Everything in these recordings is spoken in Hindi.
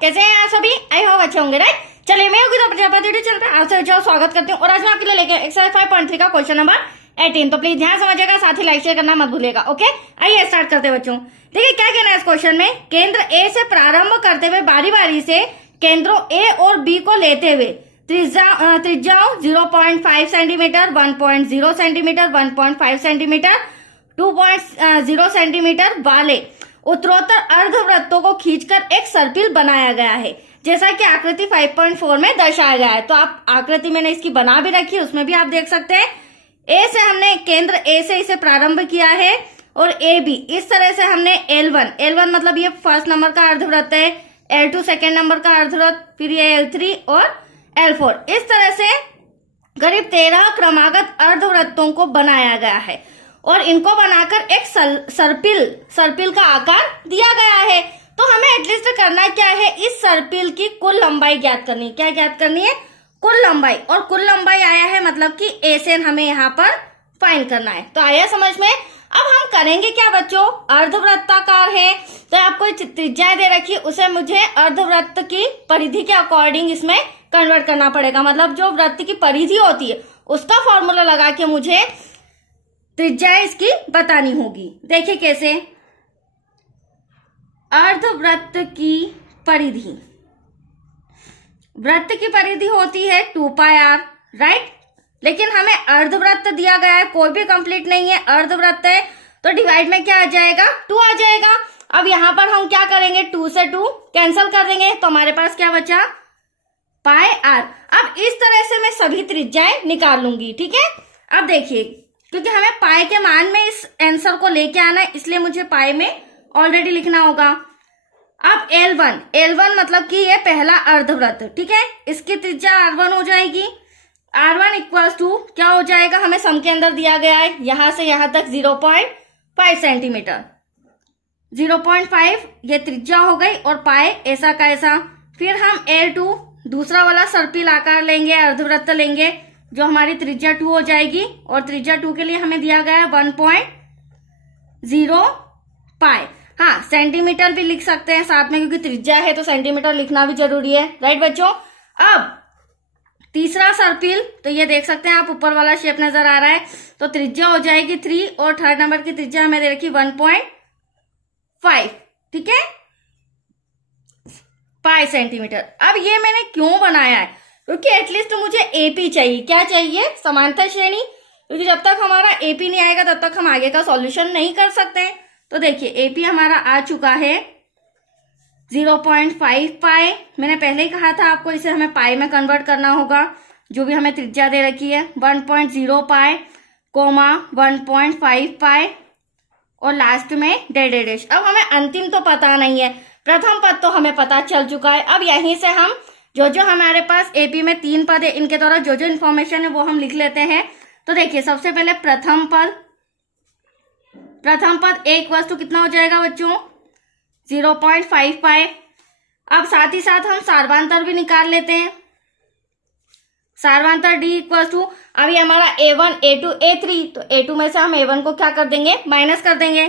कैसे हैं आप सभी? आई होप अच्छे होंगे, राइट। चलिए, मैं योगिता प्रजापति यूट्यूब चैनल पर आपसे जो स्वागत करती हूँ और आज मैं आपके लिए लेके एक्सरसाइज 5.3 का क्वेश्चन नंबर 18। तो प्लीज ध्यान समझिएगा, साथ ही लाइक शेयर करना मत भूलिएगा। ओके, आइए स्टार्ट करते हैं बच्चों। देखिए क्या कहना है इस क्वेश्चन में। केंद्र ए से प्रारंभ करते हुए बारी बारी से केंद्रों ए और बी को लेते हुए त्रिज्याओं 0.5 सेंटीमीटर, 1.0 सेंटीमीटर, 1.5 सेंटीमीटर, 2.0 सेंटीमीटर वाले उत्तरोत्तर अर्धवृत्तों को खींचकर एक सर्पिल बनाया गया है, जैसा कि आकृति 5.4 में दर्शाया गया है। तो आप आकृति मैंने इसकी बना भी रखी है, उसमें भी आप देख सकते हैं। ए से हमने केंद्र ए से इसे प्रारंभ किया है और ए बी इस तरह से हमने L1 मतलब ये फर्स्ट नंबर का अर्धवृत्त है, L2 सेकेंड नंबर का अर्धवृत्त, फिर ये L3 और L4 इस तरह से करीब 13 क्रमागत अर्धवृत्तों को बनाया गया है और इनको बनाकर एक सर्पिल का आकार दिया गया है। तो हमें एटलीस्ट करना क्या है, इस सर्पिल की कुल लंबाई ज्ञात करनी है। क्या ज्ञात करनी है? कुल लंबाई। और कुल लंबाई आया है मतलब कि ए से हमें यहाँ पर फाइंड करना है। तो आया समझ में। अब हम करेंगे क्या बच्चों, अर्धवृत्ताकार है तो आपको त्रिज्या दे रखी, उसे मुझे अर्धवृत्त की परिधि के अकॉर्डिंग इसमें कन्वर्ट करना पड़ेगा। मतलब जो वृत्त की परिधि होती है उसका फॉर्मूला लगा के मुझे त्रिज्या इसकी बतानी होगी। देखिए कैसे। अर्धवृत्त की परिधि, वृत्त की परिधि होती है 2πr, राइट। लेकिन हमें अर्धवृत्त दिया गया है, कोई भी कंप्लीट नहीं है, अर्धवृत्त है तो डिवाइड में क्या आ जाएगा, 2 आ जाएगा। अब यहां पर हम क्या करेंगे, 2 से 2 कैंसिल कर देंगे तो हमारे पास क्या बचा, πr। अब इस तरह से मैं सभी त्रिज्याएं निकाल लूंगी, ठीक है। अब देखिए, क्योंकि हमें पाई के मान में इस आंसर को लेके आना है, इसलिए मुझे पाई में ऑलरेडी लिखना होगा। अब L1 मतलब कि ये पहला अर्धवृत्त, ठीक है, इसकी त्रिज्या R1 हो जाएगी। R1 इक्वल्स टू क्या हो जाएगा, हमें सम के अंदर दिया गया है यहां से यहां तक 0.5 सेंटीमीटर, 0.5 ये त्रिज्या हो गई और पाए ऐसा का ऐसा। फिर हम L2 दूसरा वाला सर्पिल आकार लेंगे, अर्धवृत्त लेंगे, जो हमारी त्रिज्या 2 हो जाएगी और त्रिज्या 2 के लिए हमें दिया गया है 1.0 पाई। हाँ, सेंटीमीटर भी लिख सकते हैं साथ में, क्योंकि त्रिज्या है तो सेंटीमीटर लिखना भी जरूरी है, राइट बच्चों। अब तीसरा सर्पिल, तो ये देख सकते हैं आप, ऊपर वाला शेप नजर आ रहा है, तो त्रिज्या हो जाएगी 3 और थर्ड नंबर की त्रिज्या हमें दे रखी 1.5, ठीक है, पाई सेंटीमीटर। अब ये मैंने क्यों बनाया है, क्योंकि एटलीस्ट मुझे एपी चाहिए। क्या चाहिए? समांतर श्रेणी। क्योंकि जब तक हमारा एपी नहीं आएगा तब तक हम आगे का सॉल्यूशन नहीं कर सकते। तो देखिए एपी हमारा आ चुका है 0.5 पाई। मैंने पहले ही कहा था आपको इसे हमें पाई में कन्वर्ट करना होगा, जो भी हमें त्रिज्या दे रखी है 1.0 पाई, 1.5 पाई और लास्ट में डेश। अब हमें अंतिम तो पता नहीं है, प्रथम पद तो हमें पता चल चुका है। अब यहीं से हम जो हमारे पास एपी में 3 पद है, इनके द्वारा जो इन्फॉर्मेशन है वो हम लिख लेते हैं। तो देखिए सबसे पहले प्रथम पद एक वस्तु कितना हो जाएगा बच्चों, 0.5 पाई। अब साथ ही साथ हम सार्वांतर भी निकाल लेते हैं। सार्वांतर डी इक्वल टू, अभी हमारा A1 A2 A3, तो A2 में से हम A1 को क्या कर देंगे, माइनस कर देंगे,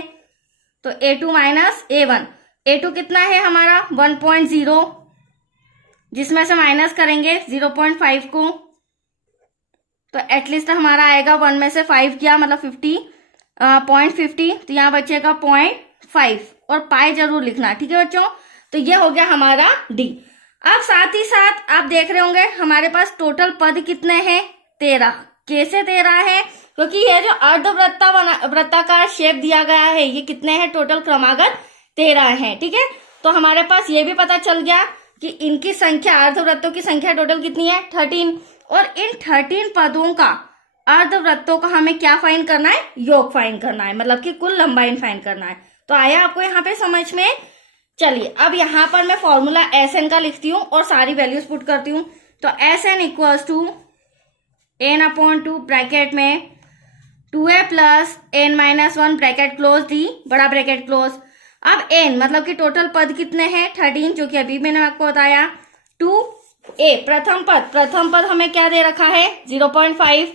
तो A2 माइनस A1। A2 कितना है हमारा 1.0, जिसमें से माइनस करेंगे 0.5 को, तो एटलीस्ट हमारा आएगा 1 में से 5 किया मतलब 0.50, तो यहाँ बचेगा 0.5 और पाई जरूर लिखना, ठीक है बच्चों। तो ये हो गया हमारा डी। अब साथ ही साथ आप देख रहे होंगे हमारे पास टोटल पद कितने हैं, 13। कैसे 13 है, क्योंकि ये जो वृत्ताकार शेप दिया गया है ये कितने हैं, टोटल क्रमागत 13 है, ठीक है। तो हमारे पास ये भी पता चल गया कि इनकी संख्या, अर्धवृत्तों की संख्या टोटल कितनी है, 13। और इन 13 पदों का, अर्धवृत्तों का हमें क्या फाइंड करना है, योग फाइंड करना है, मतलब कि कुल लंबाई फाइंड करना है। तो आया आपको यहाँ पे समझ में। चलिए अब यहाँ पर मैं फॉर्मूला Sn का लिखती हूँ और सारी वैल्यूज पुट करती हूँ। तो Sn equals to n/2 bracket में 2a plus n-1 bracket close the, बड़ा ब्रैकेट क्लोज। अब n मतलब कि टोटल पद कितने हैं, 13, जो कि अभी मैंने आपको बताया। 2a प्रथम पद हमें क्या दे रखा है, 0.5,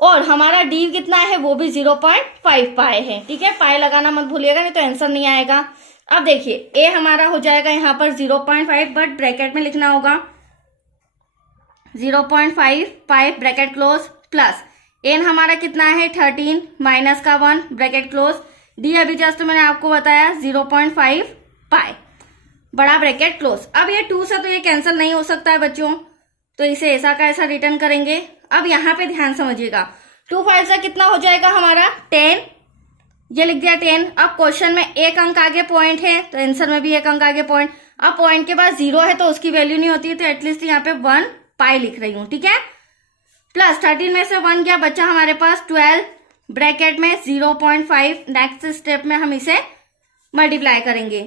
और हमारा डी कितना है वो भी 0.5 पाई है, ठीक है। पाई लगाना मत भूलिएगा नहीं तो आंसर नहीं आएगा। अब देखिए ए हमारा हो जाएगा यहाँ पर 0.5, बट ब्रैकेट में लिखना होगा 0.5 पाई ब्रैकेट क्लोज, प्लस एन हमारा कितना है 13 माइनस का 1 ब्रैकेट क्लोज, डी अभी जस्ट मैंने आपको बताया 0.5 पाई बड़ा ब्रैकेट क्लोज। अब ये 2 से तो ये कैंसिल नहीं हो सकता है बच्चों, तो इसे ऐसा का ऐसा रिटर्न करेंगे। अब यहाँ पे ध्यान समझिएगा, 2 5 से कितना हो जाएगा हमारा 10, ये लिख दिया 10। अब क्वेश्चन में एक अंक आगे पॉइंट है तो आंसर में भी एक अंक आगे पॉइंट। अब पॉइंट के बाद 0 है तो उसकी वैल्यू नहीं होती है, तो एटलीस्ट यहाँ पे 1 पाई लिख रही हूं, ठीक है। प्लस 13 में से 1 गया, बच्चा हमारे पास 12 ब्रैकेट में 0.5। नेक्स्ट स्टेप में हम इसे मल्टीप्लाई करेंगे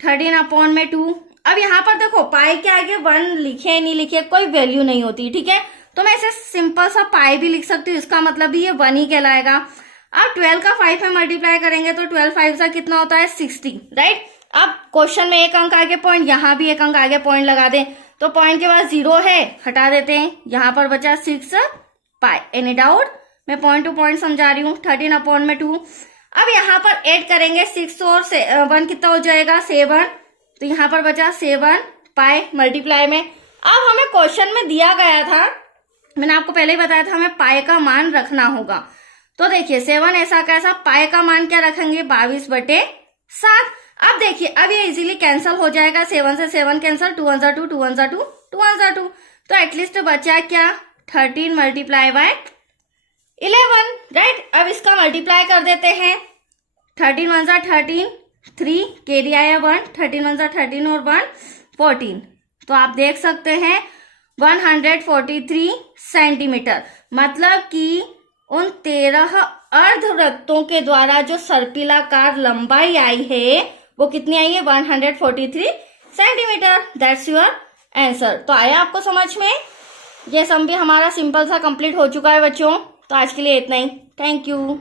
13/2। अब यहाँ पर देखो पाई के आगे 1 लिखे नहीं लिखे कोई वैल्यू नहीं होती, ठीक है, तो मैं इसे सिंपल सा पाई भी लिख सकती हूँ, इसका मतलब भी ये 1 ही कहलाएगा। अब 12 का 5 में मल्टीप्लाई करेंगे तो 12 5 का कितना होता है 60, राइट। अब क्वेश्चन में एक अंक आगे पॉइंट, यहाँ भी एक अंक आगे पॉइंट लगा दें, तो पॉइंट के बाद 0 है हटा देते हैं, यहाँ पर बचा 6 पाई। Any doubt? मैं पॉइंट टू पॉइंट समझा रही हूँ। 13/2। अब यहाँ पर ऐड करेंगे 6 और 1 कितना हो जाएगा 7, तो यहाँ पर बचा 7 पाई मल्टीप्लाई में। अब हमें क्वेश्चन में दिया गया था, मैंने आपको पहले ही बताया था हमें पाई का मान रखना होगा, तो देखिए 7 ऐसा कैसा, पाई का मान क्या रखेंगे 22/7। अब देखिए अब ये इजीली कैंसिल हो जाएगा, 7 से 7 कैंसिल, 2 1 2 2 1 2 2 1 2, तो एटलीस्ट बचा क्या 13 मल्टीप्लाई बाय 11, राइट। अब इसका मल्टीप्लाई कर देते हैं, 13 1 13, 3 कैरी आया 1, 13 1 13 और 1 14, तो आप देख सकते हैं 143 सेंटीमीटर, मतलब कि उन 13 अर्धवृत्तों के द्वारा जो सर्पिलाकार लंबाई आई है वो कितनी आई है 143 सेंटीमीटर। That's your answer. तो आया आपको समझ में? ये सम भी हमारा सिंपल सा कंप्लीट हो चुका है बच्चों। तो आज के लिए इतना ही। Thank you.